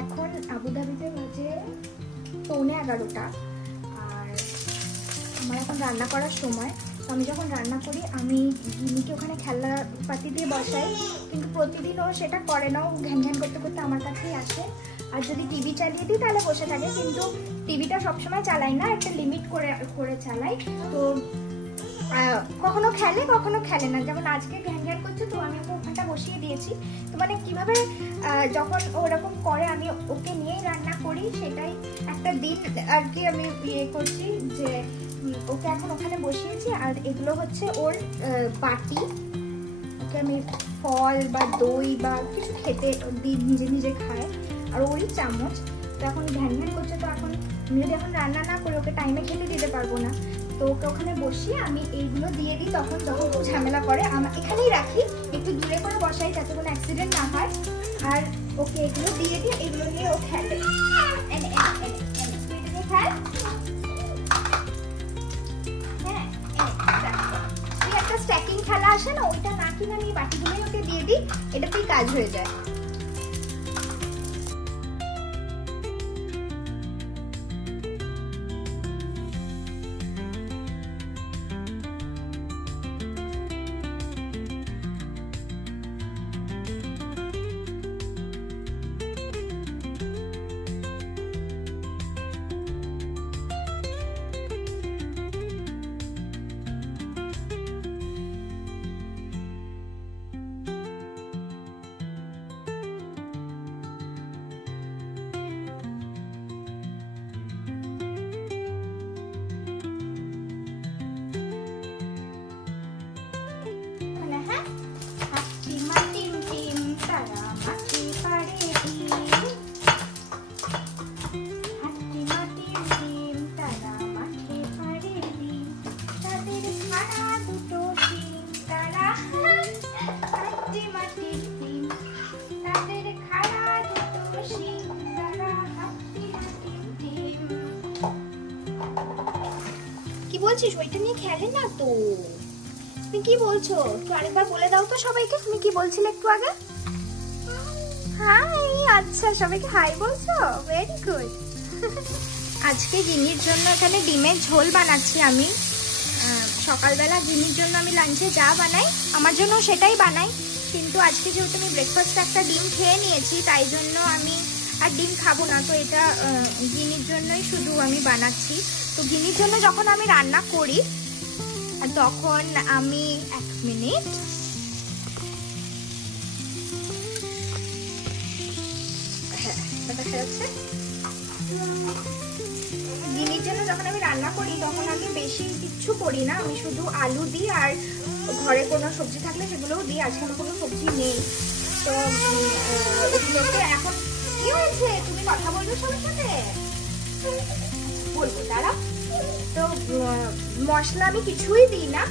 এখন আবুধাবিতে বাজে 11:15 আর আমার এখন রান্না করার সময়। তো আমি যখন রান্না করি আমি গিনিকে ওখানে খেলনাপাতি দিয়ে বসাই, কিন্তু প্রতিদিন ও সেটা করে না, ও ঘ্যান ঘ্যান করতে করতে আমার কাছেই আসে। আর যদি টিভি চালিয়ে দিই তাহলে বসে থাকে, কিন্তু টিভিটা সবসময় চালাই না, একটা লিমিট করে চালাই। তো কখনো খেলে কখনো খেলে না, যেমন আজকে ঘ্যান ঘ্যান করছে তো আমি ওকে ওখানটা বসিয়ে দিয়েছি। তো মানে কীভাবে যখন ওরকম করে আমি ওকে নিয়েই রান্না করি, সেটাই একটা দিন আর কি আমি ইয়ে করছি যে ওকে এখন ওখানে বসিয়েছি। আর এগুলো হচ্ছে ওর বাটি, ওকে আমি ফল বা দই বা কিছু খেতে দিই, নিজে নিজে খায়। আর ওরই চামচ। তো এখন ঘ্যান ঘ্যান করছে, তো এখন আমি যদি এখন রান্না না করে ওকে টাইমে খেতে দিতে পারবো না, তো ওকে ওখানে বসিয়ে আমি এইগুলো দিয়ে দিই। তখন ও ঝামেলা করে আমার এখানেই রাখি, একটু দূরে করে বসাই যাতে কোনো অ্যাক্সিডেন্ট না হয়। আর ওকে এগুলো দিয়ে দিই, এগুলো নিয়ে ও খেলে। একটা স্ট্যাকিং খেলা আসে না, ওইটা না কিনে আমি বাটিগুলোই ওকে দিয়ে দিই, এটাতেই কাজ হয়ে যায়। কি বলছিস? ওইটা নিয়ে খেলে না তো। তুমি কি বলছো? একটু আরেকবার বলে দাও তো সবাইকে, তুমি কি বলছিলে একটু আগে? হাই। আচ্ছা, সবাইকে হাই বলছো, ভেরি গুড। আজকে গিনির জন্য এখানে ডিমের ঝোল বানাচ্ছি আমি। সকালবেলা গিনির জন্য আমি লাঞ্চে যা বানাই আমার জন্য সেটাই বানাই, কিন্তু আজকে যেহেতু আমি ব্রেকফাস্টে একটা ডিম খেয়ে নিয়েছি তাই জন্য আমি আর ডিম খাবো না। তো এটা গিনির জন্যই শুধু আমি বানাচ্ছি। তো গিনির জন্য যখন আমি রান্না করি তখন আমি 1 মিনিট, গিনির জন্য যখন আমি রান্না করি তখন আমি বেশি কিচ্ছু করি না, আমি শুধু আলু দিই আর ঘরে কোনো সবজি থাকলে সেগুলোও দিই। আজকে আমার কোনো সবজি নেই, তো ওগুলোকে এখন কি হয়েছে? তুমি কথা বলবে সবার সাথে? বলবো, দাঁড়াও। তো মশলা আমি কিছুই দিই না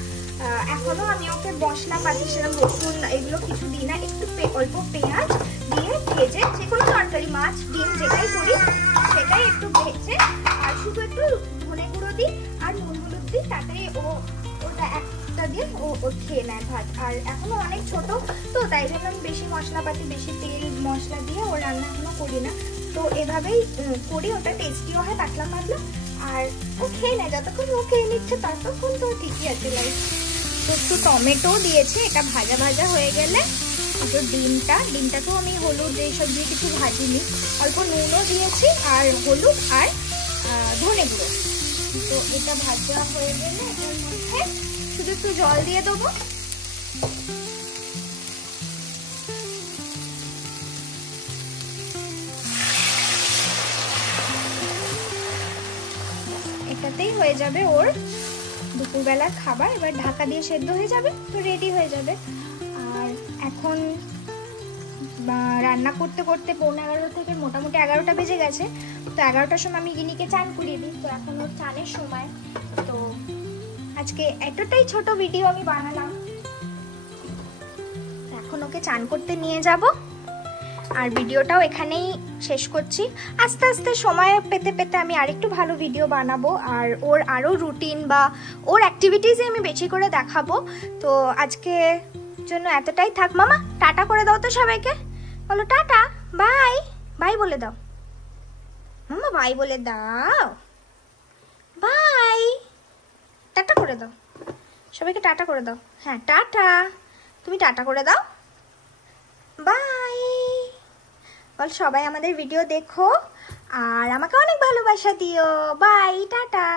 এখনো, আমি ওকে মশলা পাতি সেরকম রসুন এগুলো কিছু দিই না, একটু অল্প পেঁয়াজ দিয়ে ভেজে, যে কোনো তরকারি মাছ ডিম যেটাই করি সেটাই একটু ভেজে আর শুধু একটু ধনে গুঁড়ো দিই আর নুন হলুদ দিই, তাতে ওটা একটা দিয়ে ও খেয়ে নেয় ভাত। আর এখনো অনেক ছোট তো তাই জন্য আমি বেশি মশলাপাতি বেশি তেল মশলা দিয়ে ও রান্না এখনো করি না। তো এভাবেই করি, ওটা টেস্টিও হয় পাতলা পাতলা, আর ও খেয়ে নেয়। যতক্ষণ ও খেয়ে নিচ্ছে ততক্ষণ তো ঠিকই আছে লাইফ। তো একটু টমেটো দিয়েছি, এটা ভাজা ভাজা হয়ে গেলে একটু ডিমটাকেও আমি হলুদ এইসব দিয়ে কিছু ভাজিনি, অল্প নুনও দিয়েছি আর হলুদ আর ধনে গুঁড়ো। তো এটা ভাজা হয়ে গেলে এটার মধ্যে শুধু একটু জল দিয়ে দেবো। এটাতেই হয়ে যাবে ওর দুপুরবেলার খাবার। এবার ঢাকা দিয়ে সেদ্ধ হয়ে যাবে, তো রেডি হয়ে যাবে। আর এখন রান্না করতে করতে 11:15 থেকে মোটামুটি 11টা বেজে গেছে। তো 11টার সময় আমি গিনিকে চান করিয়ে দিই, তো এখন ওর চানের সময়। তো আজকে এতটাই ছোট ভিডিও আমি বানালাম। এখন ওকে চান করতে নিয়ে যাব আর ভিডিওটাও এখানেই শেষ করছি। আস্তে আস্তে সময় পেতে পেতে আমি আরেকটু ভালো ভিডিও বানাবো আর ওর আরও রুটিন বা ওর অ্যাক্টিভিটিসে আমি বেশি করে দেখাবো। তো আজকে জন্য এতটাই থাক। মামা টাটা করে দাও তো সবাইকে, বলো টাটা, বাই। বাই বলে দাও মাম্মা, বাই বলে দাও, বাই, টাটা করে দাও সবাইকে, টাটা করে দাও। হ্যাঁ টাটা, তুমি টাটা করে দাও, বাই বল। সবাই আমাদের ভিডিও দেখো আর আমাকে অনেক ভালোবাসা দিও, বাই টাটা।